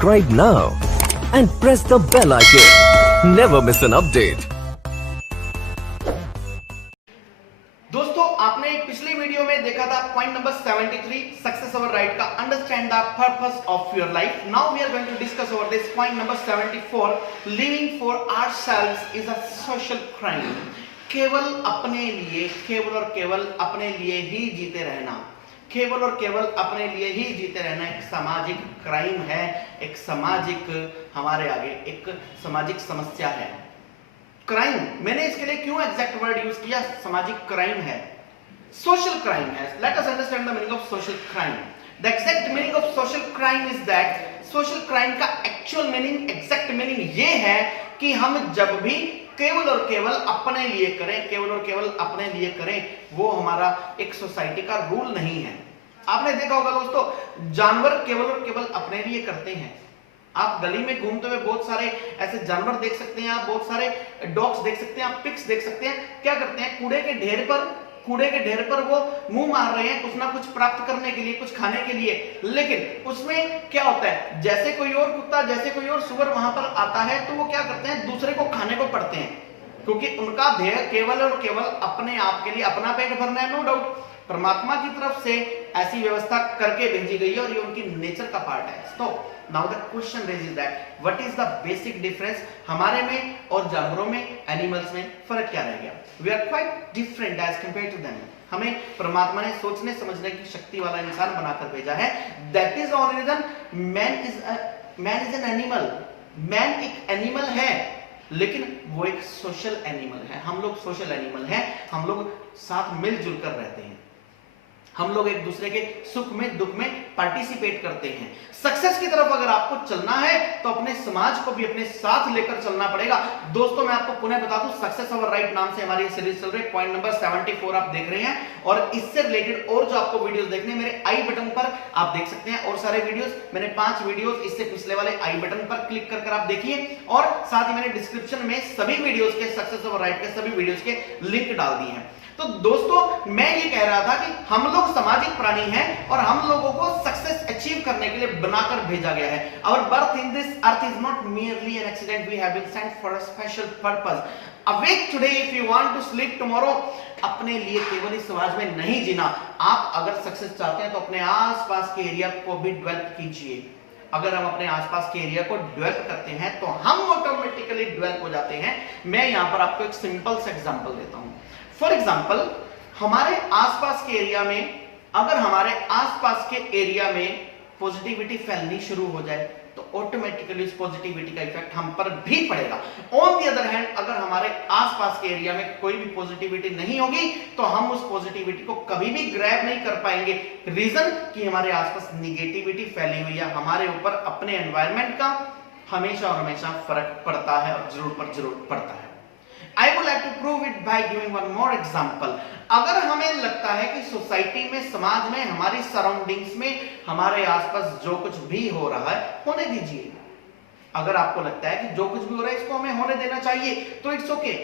subscribe now and press the bell icon. Never miss an update. दोस्तों, आपने पिछली video में देखा था point number 73 success over right का, understand the purpose of your life. Now we are going to discuss over this point number 74, living for ourselves is a social crime. केवल अपने लिए, केवल और केवल अपने लिए ही जीते रहना, केवल और केवल अपने लिए ही जीते रहना एक सामाजिक क्राइम है, एक सामाजिक, हमारे आगे एक सामाजिक समस्या है. क्राइम, मैंने इसके लिए क्यों एग्जैक्ट वर्ड यूज किया, सामाजिक क्राइम है, सोशल क्राइम है. Let us understand the meaning of social crime. The exact meaning of social crime is that, social crime का एक्चुअल मीनिंग, एग्जैक्ट मीनिंग ये है कि हम जब भी केवल और केवल अपने लिए करें, केवल और केवल अपने लिए करें, वो हमारा एक सोसाइटी का रूल नहीं है. आपने देखा होगा दोस्तों, जानवर केवल और केवल अपने लिए करते हैं. आप गली में घूमते हुए बहुत सारे ऐसे जानवर देख सकते हैं, आप बहुत सारे डॉग्स देख सकते हैं, आप पिग्स देख सकते हैं. क्या करते हैं, कूड़े के ढेर पर वो मुंह मार रहे हैं कुछ ना कुछ प्राप्त करने के लिए, कुछ खाने के लिए. लेकिन उसमें क्या होता है, जैसे कोई और कुत्ता, जैसे कोई और सुअर वहां पर आता है तो वो क्या करते हैं, दूसरे को खाने को पड़ते हैं, क्योंकि उनका ध्येय केवल और केवल अपने आप के लिए, अपना पेट भरना है. नो डाउट परमात्मा की तरफ से ऐसी व्यवस्था करके भेजी गई है और ये उनकी नेचर का पार्ट है. तो now the question raise is that what is the basic difference हमारे में और जानवरों में, एनिमल्स में फर्क क्या रह गया. We are quite different as compare to them. हमें परमात्मा ने सोचने समझने की शक्ति वाला इंसान बनाकर भेजा है. That is the only reason man is an animal. Man एक एनिमल है, लेकिन वो एक सोशल एनिमल है. हम लोग सोशल एनिमल हैं, हम लोग साथ मिलजुल कर रहते हैं, हम लोग एक दूसरे के सुख में दुख में पार्टिसिपेट करते हैं. सक्सेस की तरफ अगर आपको चलना है तो अपने समाज को भी अपने साथ लेकर चलना पड़ेगा. दोस्तों, मैं आपको पुनः बता दूं, सक्सेस ओवर राइट नाम से हमारी सीरीज चल रही है. पॉइंट नंबर 74 आप देख रहे हैं, और इससे रिलेटेड और जो आपको वीडियोस देखने, मेरे आई बटन पर आप देख सकते हैं और सारे वीडियोस. मैंने 5 वीडियोस इससे पिछले वाले आई बटन पर क्लिक कर आप देखिए, और साथ ही मैंने डिस्क्रिप्शन में सभी वीडियोस के, सक्सेस ओवर राइट के सभी वीडियोस के लिंक डाल दिए हैं. तो दोस्तों, मैं ये कह रहा था कि हम लोग सामाजिक प्राणी हैं और हम लोगों को सक्सेस अचीव करने के लिए बनाकर भेजा गया है. Our birth in this earth is not merely an accident. We have been sent for a special purpose. Awake today if you want to sleep tomorrow. अपने लिए केवल इस समाज में नहीं जीना. आप अगर सक्सेस चाहते हैं तो अपने आसपास के एरिया को भी डेवलप कीजिए. अगर हम अपने आसपास के एरिया को डेवलप करते हैं तो हम ऑटोमेटिकली डेवलप हो जाते हैं. मैं यहां पर आपको एक सिंपल सा एग्जांपल देता हूं. फॉर एग्जाम्पल, हमारे आसपास के एरिया में, अगर हमारे आसपास के एरिया में पॉजिटिविटी फैलनी शुरू हो जाए तो ऑटोमेटिकली उस पॉजिटिविटी का इफेक्ट हम पर भी पड़ेगा. ऑन द अदर हैंड, अगर हमारे आसपास के एरिया में कोई भी पॉजिटिविटी नहीं होगी तो हम उस पॉजिटिविटी को कभी भी ग्रैब नहीं कर पाएंगे. रीजन कि हमारे आसपास निगेटिविटी फैली हुई है. हमारे ऊपर अपने एनवायरमेंट का हमेशा और हमेशा फर्क पड़ता है और जरूर पड़ता है. I would like to prove it by giving one more example. अगर हमें लगता है कि सोसाइटी में, समाज में, हमारी सराउंडिंग्स में, हमारे आसपास जो कुछ भी हो रहा है होने दीजिए. अगर आपको लगता है कि जो कुछ भी हो रहा है इसको हमें होने देना चाहिए तो इट्स ओके.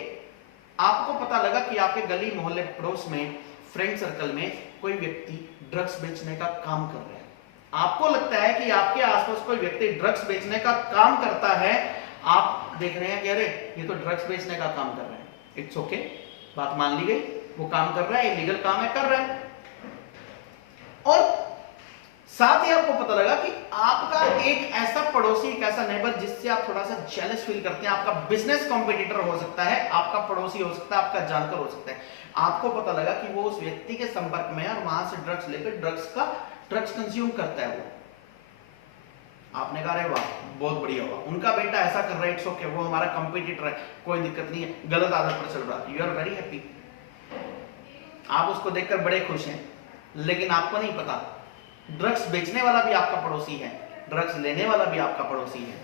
आपको पता लगा कि आपके गली मोहल्ले पड़ोस में, फ्रेंड सर्कल में कोई व्यक्ति ड्रग्स बेचने का काम कर रहा है. आपको लगता है कि आपके आसपास कोई व्यक्ति ड्रग्स बेचने का काम करता है. आप देख रहे हैं कि अरे ये तो ड्रग्स बेचने का काम कर रहा है. इट्स ओके, बात मान ली गई, वो काम कर रहा है, इलीगल काम है, कर रहा है. और साथ ही आपको पता लगा कि आपका एक ऐसा पड़ोसी, एक ऐसा नेबर जिससे आप थोड़ा सा जेलस फील करते हैं, आपका बिजनेस कॉम्पिटिटर हो सकता है, आपका पड़ोसी हो सकता है, आपका जानकर हो सकता है. आपको पता लगा कि वो उस व्यक्ति के संपर्क में है और वहां से ड्रग्स लेकर ड्रग्स कंज्यूम करता है. वो आपने कहा अरे वाह बहुत बढ़िया हुआ, उनका बेटा ऐसा कर रहा है, इट्स ओके, वो हमारा कंपटीटर है, कोई दिक्कत नहीं है, गलत आदत पर चल रहा है. You are very happy. आप उसको देखकर बड़े खुश हैं, लेकिन आपको नहीं पता ड्रग्स बेचने वाला भी आपका पड़ोसी है, ड्रग्स लेने वाला भी आपका पड़ोसी है.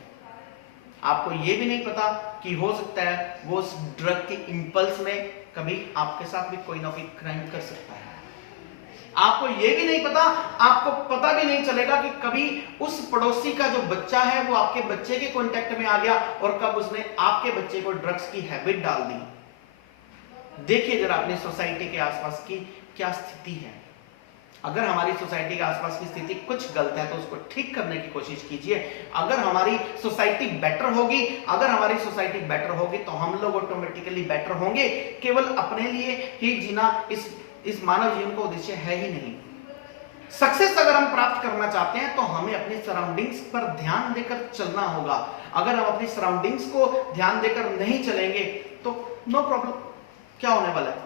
आपको यह भी नहीं पता कि हो सकता है वो उस ड्रग के इंपल्स में कभी आपके साथ भी कोई ना कोई क्राइम कर सकता है. आपको यह भी नहीं पता, आपको पता भी नहीं चलेगा कि कभी उस पड़ोसी का जो बच्चा है वो आपके बच्चे के कांटेक्ट में आ गया और कब उसने आपके बच्चे को ड्रग्स की हैबिट डाल दी. देखिए जरा अपनी सोसाइटी के आसपास की क्या स्थिति है. अगर हमारी सोसाइटी के आसपास की स्थिति कुछ गलत है तो उसको ठीक करने की कोशिश कीजिए। अगर हमारी सोसाइटी बेटर होगी, अगर हमारी सोसाइटी बेटर होगी तो हम लोग ऑटोमेटिकली बेटर होंगे। केवल अपने लिए ही जीना इस मानव जीवन का उद्देश्य है ही नहीं। सक्सेस अगर हम प्राप्त करना चाहते हैं तो हमें अपनी सराउंडिंग्स पर ध्यान देकर चलना होगा। अगर हम अपनी सराउंडिंग्स को ध्यान देकर नहीं चलेंगे तो नो प्रॉब्लम, क्या होने वाला है,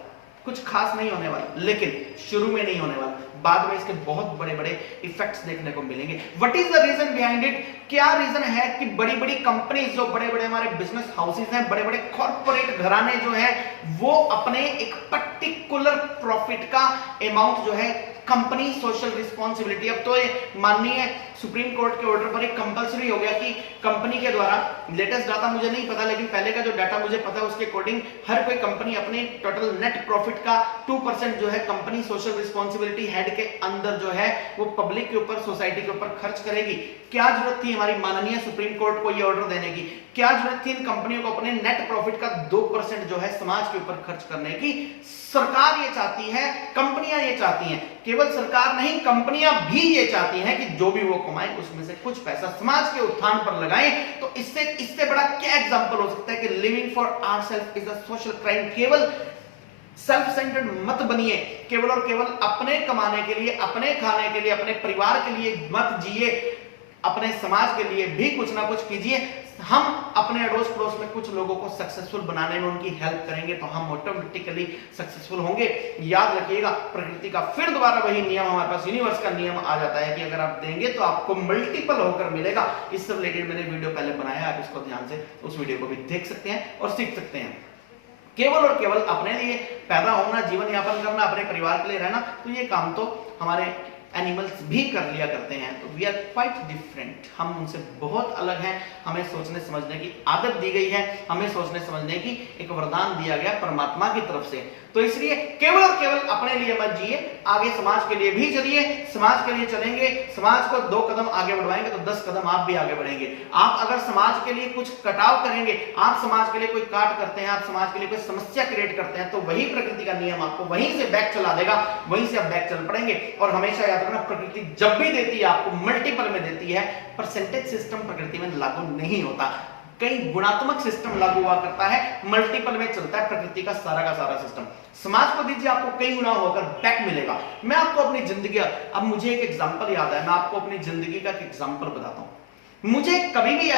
कुछ खास नहीं होने वाला, लेकिन शुरू में नहीं होने वाला, बाद में इसके बहुत बड़े बड़े इफेक्ट्स देखने को मिलेंगे। What is the reason behind it? क्या रीजन है कि बड़ी बड़ी कंपनीज, जो बड़े बड़े हमारे बिजनेस हाउसेज हैं, बड़े बड़े कॉर्पोरेट घराने जो है, वो अपने एक पर्टिकुलर प्रॉफिट का अमाउंट जो है कंपनी सोशल रिस्पॉन्सिबिलिटी, अब तो माननीय सुप्रीम कोर्ट के ऑर्डर पर एक कंपलसरी हो गया कि कंपनी के द्वारा, लेटेस्ट डाटा मुझे नहीं पता लेकिन पहले का जो डाटा मुझे पता है उसके अकॉर्डिंग हर कोई कंपनी अपने टोटल नेट प्रॉफिट का 2% जो है कंपनी सोशल रिस्पॉन्सिबिलिटी हेड के अंदर जो है वो पब्लिक के ऊपर, सोसाइटी के ऊपर खर्च करेगी। क्या जरूरत थी हमारी माननीय सुप्रीम कोर्ट को ये ऑर्डर देने की? क्या जरूरत थी इन कंपनियों को अपने नेट प्रॉफिट का 2% जो है समाज के ऊपर खर्च करने की? सरकार ये चाहती है, कंपनियां ये चाहती हैं, केवल सरकार नहीं कंपनियां भी ये चाहती हैं कि जो भी वो कमाएं उसमें से कुछ पैसा समाज के उत्थान पर लगाएं। तो इससे बड़ा क्या एग्जांपल हो सकता है कि living for ourselves is a social crime. केवल सेल्फ सेंटर्ड मत बनिए, केवल और केवल अपने कमाने के लिए, अपने खाने के लिए, अपने परिवार के लिए मत जिए, अपने समाज के लिए भी कुछ ना कुछ कीजिए। हम अपने अड़ोस पड़ोस में कुछ लोगों को सक्सेसफुल बनाने में उनकी हेल्प करेंगे तो हम ऑटोमेटिकली सक्सेसफुल होंगे। याद रखिएगा, प्रकृति का फिर दोबारा वही नियम हमारे पास, यूनिवर्स का नियम आ जाता है कि अगर आप देंगे तो आपको मल्टीपल होकर मिलेगा। इससे रिलेटेड मैंने वीडियो पहले बनाया है, आप इसको ध्यान से उस वीडियो को भी देख सकते हैं और सीख सकते हैं। केवल और केवल अपने लिए पैदा होना, जीवन यापन करना, अपने परिवार के लिए रहना, तो ये काम तो हमारे एनिमल्स भी कर लिया करते हैं। तो वी आर क्वाइट डिफरेंट, हम उनसे बहुत अलग हैं। हमें सोचने समझने की आदत दी गई है, हमें सोचने समझने की एक वरदान दिया गया परमात्मा की तरफ से। तो इसलिए केवल और केवल अपने लिए मत जिए, आगे समाज के लिए भी चलिए। समाज के लिए चलेंगे, समाज को 2 कदम आगे बढ़वाएंगे तो 10 कदम आप भी आगे बढ़ेंगे। आप अगर समाज के लिए कुछ कटाव करेंगे, आप समाज के लिए कोई काट करते हैं, आप समाज के लिए कोई समस्या क्रिएट करते हैं, तो वही प्रकृति का नियम आपको वहीं से बैक चला देगा, वहीं से आप बैक चल पड़ेंगे। और हमेशा याद रखना, प्रकृति जब भी देती है आपको मल्टीपल में देती है, परसेंटेज सिस्टम प्रकृति में लागू नहीं होता। कई गुणात्मक सिस्टम लागू हुआ करता है, मल्टीपल में चलता है प्रकृति का सारा सिस्टम। समाज को दीजिए, आपको कई गुना होकर बैक मिलेगा। मैं आपको अपनी जिंदगी, अब मुझे एक एग्जांपल याद है, मैं आपको अपनी जिंदगी का एक एग्जांपल बताता हूं। मुझे कभी भी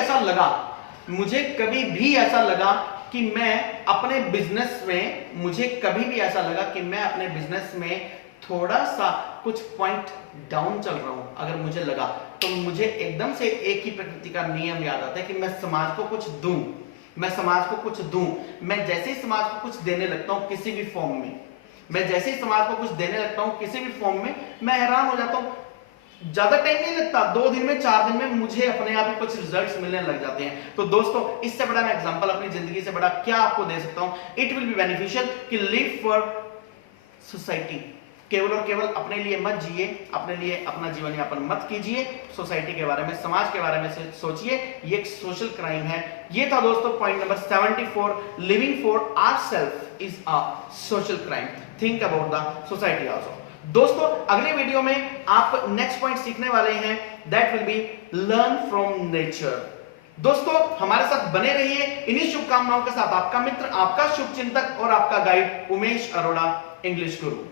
ऐसा लगा कि मैं अपने बिजनेस में, मुझे कभी भी ऐसा लगा कि मैं अपने बिजनेस में थोड़ा सा कुछ पॉइंट डाउन चल रहा हूं, अगर मुझे लगा तो मुझे एकदम से एक ही प्रकृति का नियम याद आता है कि मैं समाज को कुछ दूं, मैं समाज को कुछ दूं। मैं जैसे ही समाज को कुछ देने लगता हूं किसी भी फॉर्म में, मैं जैसे ही समाज को कुछ देने लगता हूं किसी भी फॉर्म में, मैं हैरान हो जाता हूं। ज्यादा टाइम नहीं लगता, 2 दिन में, 4 दिन में मुझे अपने आप ही कुछ रिजल्ट्स मिलने लग जाते हैं। तो दोस्तों, इससे बड़ा मैं एग्जांपल अपनी जिंदगी से बड़ा क्या आपको दे सकता हूं? इट विल बी बेनिफिशियल कि लिव फॉर सोसाइटी। केवल और केवल अपने लिए मत जिए, अपने लिए अपना जीवन यापन मत कीजिए, सोसाइटी के बारे में, समाज के बारे में सोचिए। ये एक सोशल क्राइम है। ये था दोस्तों point number 74, living for ourselves is a social crime. Think about the society also. दोस्तों, अगले वीडियो में आप नेक्स्ट पॉइंट सीखने वाले हैं, that will be learn from nature. दोस्तों, हमारे साथ बने रहिए। इन्हीं शुभकामनाओं के साथ आपका मित्र, आपका शुभचिंतक और आपका गाइड उमेश अरोड़ा, इंग्लिश गुरु।